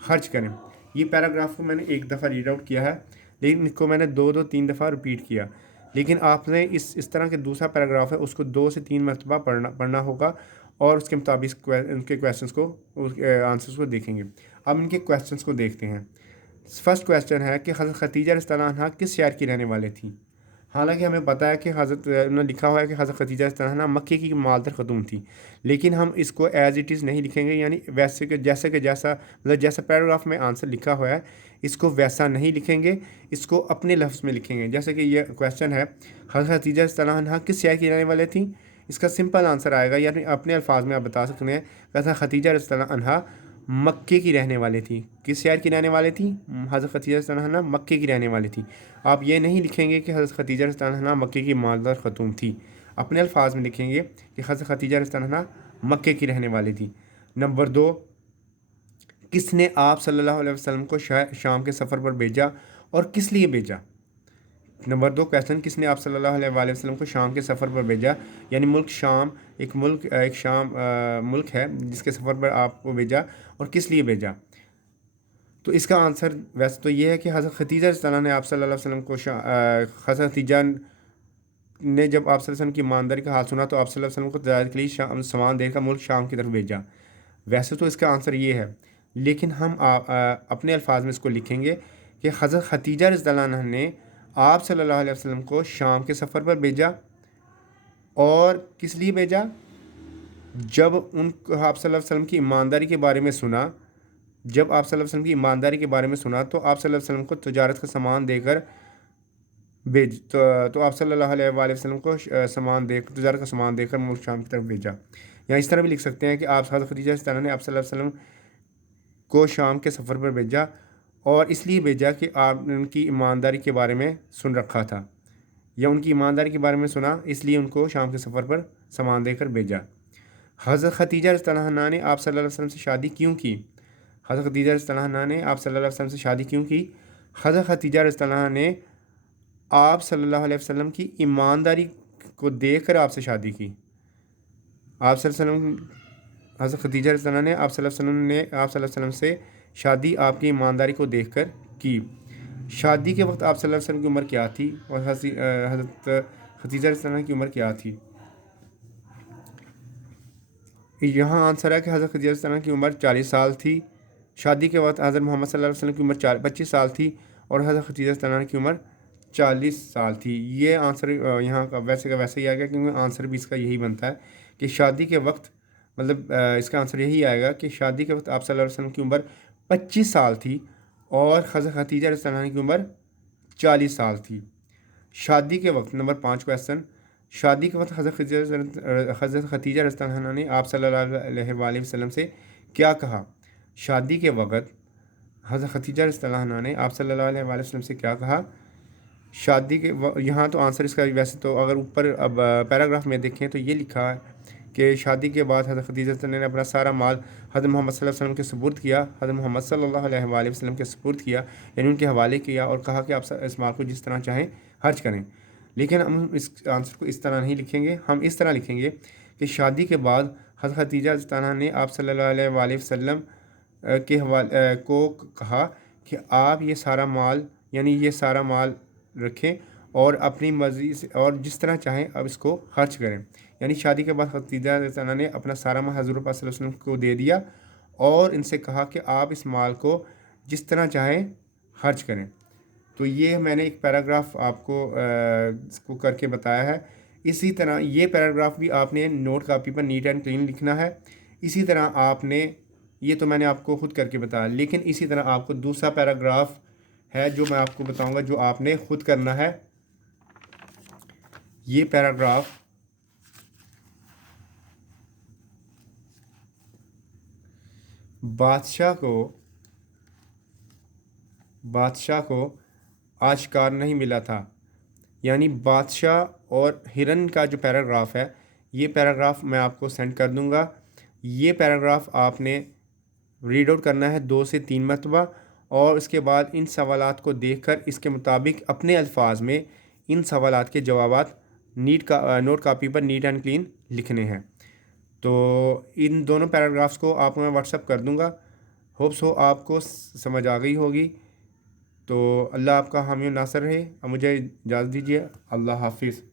خرچ کریں۔ یہ پیراگراف کو میں نے ایک دفعہ ریڈ آؤٹ کیا ہے، لیکن اس کو میں نے 3 دفعہ ریپیٹ کیا، لیکن آپ نے اس طرح کے دوسرا پیراگراف ہے اس کو 2 سے 3 مرتبہ پڑھنا ہوگا، اور اس کے مطابق ان کے کویسچنس کو آنسرس کو دیکھیں گے۔ اب ان کے کویسچنس کو دیکھتے ہیں۔ فرسٹ کویسچن ہے کہ حضرت خدیجہ رضی اللہ عنہا کس شہر کی رہنے والے تھیں؟ حالانکہ ہمیں پتہ ہے کہ انہوں نے لکھا ہوا ہے کہ حضرت خدیجہ رضی اللہ عنہا مکے کی مالدار خاتون تھی، لیکن ہم اس کو ایز اٹ از نہیں لکھیں گے، یعنی ویسے کہ جیسا پیراگراف میں آنسر لکھا ہوا ہے اس کو ویسا نہیں لکھیں گے، اس کو اپنے لفظ میں لکھیں گے۔ جیسے کہ یہ کویسچن ہے حضرت خدیجہ رضی اللہ عنہا کس شہر کی رہنے والے تھیں، اس کا سمپل آنسر آئے گا، یعنی اپنے الفاظ میں آپ بتا سکتے ہیں کہ حضرت خدیجہ رضی اللہ عنہا مکے کی رہنے والے تھی۔ کس شہر کی رہنے والے تھی؟ حضرت خدیجہ رضی اللہ عنہا مکے کی رہنے والی تھی۔ آپ یہ نہیں لکھیں گے کہ حضرت خدیجہ رضی اللہ عنہا مکے کی مالدار خاتون تھی، اپنے الفاظ میں لکھیں گے کہ حضرت خدیجہ رضی اللہ عنہا مکے کی رہنے والی تھی۔ نمبر 2، کس نے آپ صلی اللہ علیہ وسلم کو شام کے سفر پر بھیجا اور کس لیے بھیجا؟ نمبر 2 کویسچن، کس نے آپ صلی اللہ علیہ وسلم کو شام کے سفر پر بھیجا، یعنی ملک شام ایک شام ملک ہے جس کے سفر پر آپ کو بھیجا، اور کس لیے بھیجا؟ تو اس کا آنسر ویسے تو یہ ہے کہ حضرت خدیجہ رضی اللہ عنہا نے آپ صلی اللہ علیہ وسلم کو حضرت خدیجہ نے جب آپ صلی اللہ علیہ وسلم کی ایمانداری کا حال سنا تو آپ صلی اللہ علیہ وسلم کو تجارت کے لیے سامان دے کر ملک شام کی طرف بھیجا۔ ویسے تو اس کا آنسر یہ ہے، لیکن ہم اپنے الفاظ میں اس کو لکھیں گے کہ حضرت خدیجہ رضی اللہ عنہا نے آپ صلی اللہ علیہ وسلم کو شام کے سفر پر بھیجا، اور کس لیے بھیجا؟ جب آپ صلی اللہ علیہ وسلم کی ایمانداری کے بارے میں سنا تو آپ صلی اللہ علیہ وسلم کو تجارت کا سامان دے کر تو آپ صلی اللہ علیہ وسلم کو تجارت کا سامان دے کر ملک شام کی طرف بھیجا۔ یا اس طرح بھی لکھ سکتے ہیں کہ آپ حضرت خدیجہ رضی اللہ عنہا نے آپ صلی اللہ علیہ وسلم کو شام کے سفر پر بھیجا، اور اس لیے بھیجا کہ آپ نے ان کی ایمانداری کے بارے میں سن رکھا تھا، یا ان کی ایمانداری کے بارے میں سنا اس لیے ان کو شام کے سفر پر سامان دے کر بھیجا۔ حضرت خدیجہ رضی اللہ عنہا نے آپ صلی اللہ علیہ وسلم سے شادی کیوں کی؟ حضرت خدیجہ رضی اللہ عنہا نے آپ صلی اللہ علیہ وسلم سے شادی کیوں کی؟ حضرت خدیجہ رضی اللہ عنہا نے آپ صلی اللہ علیہ وسلم کی ایمانداری کو دیکھ کر آپ سے شادی کی۔ آپ صلی اللہ علیہ وسلم حضرت خدیجہ رضی اللہ عنہا نے آپ صلی اللہ علیہ وسلم سے شادی آپ کی ایمانداری کو دیکھ کر کی۔ شادی کے وقت آپ صلی اللہ علیہ وسلم کی عمر کیا تھی، اور حضرت خدیجہ رضی اللہ عنہا کی عمر کیا تھی؟ یہاں آنسر ہے کہ حضرت خدیجہ رضی اللہ عنہا کی عمر 40 سال تھی۔ شادی کے وقت حضرت محمد صلی اللہ علیہ وسلم کی عمر 25 سال تھی، اور حضرت خدیجہ رضی اللہ عنہا کی عمر 40 سال تھی۔ یہ آنسر یہاں کا ویسے ہی آئے گا، کیونکہ آنسر بھی اس کا یہی بنتا ہے کہ شادی کے وقت اس کا آنسر یہی آئے گا کہ شادی کے وقت آپ صلی اللہ علیہ وسلم کی عمر 25 سال تھی، اور حضرت خدیجہ رضی اللہ عنہا کی عمر 40 سال تھی۔ شادی کے وقت نمبر 5 کویسچن، شادی کے وقت حضرت خدیجہ رضی اللہ عنہا نے آپ صلی اللہ علیہ وآلہ وسلم سے کیا کہا؟ شادی کے وقت حضرت خدیجہ رضی اللہ عنہا نے آپ صلی اللہ علیہ وآلہ وسلم سے کیا کہا؟ شادی کے یہاں تو آنسر اس کا ویسے تو اگر اوپر اب پیراگراف میں دیکھیں تو یہ لکھا ہے کہ شادی کے بعد حضرت خدیجہ رضی اللہ عنہا نے اپنا سارا مال حضرت محمد صلی اللہ علیہ وسلم کے سپرد کیا، حضرت محمد صلی اللہ علیہ وآلہ وسلم کے سپرد کیا، یعنی ان کے حوالے کیا، اور کہا کہ آپ اس مال کو جس طرح چاہیں خرچ کریں۔ لیکن ہم اس آنسر کو اس طرح نہیں لکھیں گے، ہم اس طرح لکھیں گے کہ شادی کے بعد حضرت خدیجہ رضی اللہ عنہا نے آپ صلی اللہ علیہ وآلہ وسلم کے حوالے کو کہا کہ آپ یہ سارا مال رکھیں اور اپنی مرضی سے اور جس طرح چاہیں اب اس کو خرچ کریں۔ یعنی شادی کے بعد خدیجہ رضی اللہ عنہا نے اپنا سارا مال حضور پاک صلی اللہ علیہ وسلم کو دے دیا، اور ان سے کہا کہ آپ اس مال کو جس طرح چاہیں خرچ کریں۔ تو یہ میں نے ایک پیراگراف آپ کو کر کے بتایا ہے۔ اسی طرح یہ پیراگراف بھی آپ نے نوٹ کاپی پر نیٹ اینڈ کلین لکھنا ہے۔ اسی طرح آپ نے یہ تو میں نے آپ کو خود کر کے بتایا، لیکن اسی طرح آپ کو دوسرا پیراگراف ہے جو میں آپ کو بتاؤں گا، جو آپ نے خود کرنا ہے۔ یہ پیراگراف بادشاہ کو آشکار نہیں ملا تھا، یعنی بادشاہ اور ہرن کا جو پیراگراف ہے، یہ پیراگراف میں آپ کو سینڈ کر دوں گا۔ یہ پیراگراف آپ نے ریڈ آؤٹ کرنا ہے 2 سے 3 مرتبہ، اور اس کے بعد ان سوالات کو دیکھ کر اس کے مطابق اپنے الفاظ میں ان سوالات کے جوابات نوٹ کاپی پر نیٹ اینڈ کلین لکھنے ہیں۔ تو ان دونوں پیراگرافس کو آپ کو میں واٹس اپ کر دوں گا۔ ہوپس ہو آپ کو سمجھ آ گئی ہوگی. تو اللہ آپ کا حامی و ناصر رہے. اب مجھے اجازت دیجیے. اللہ حافظ.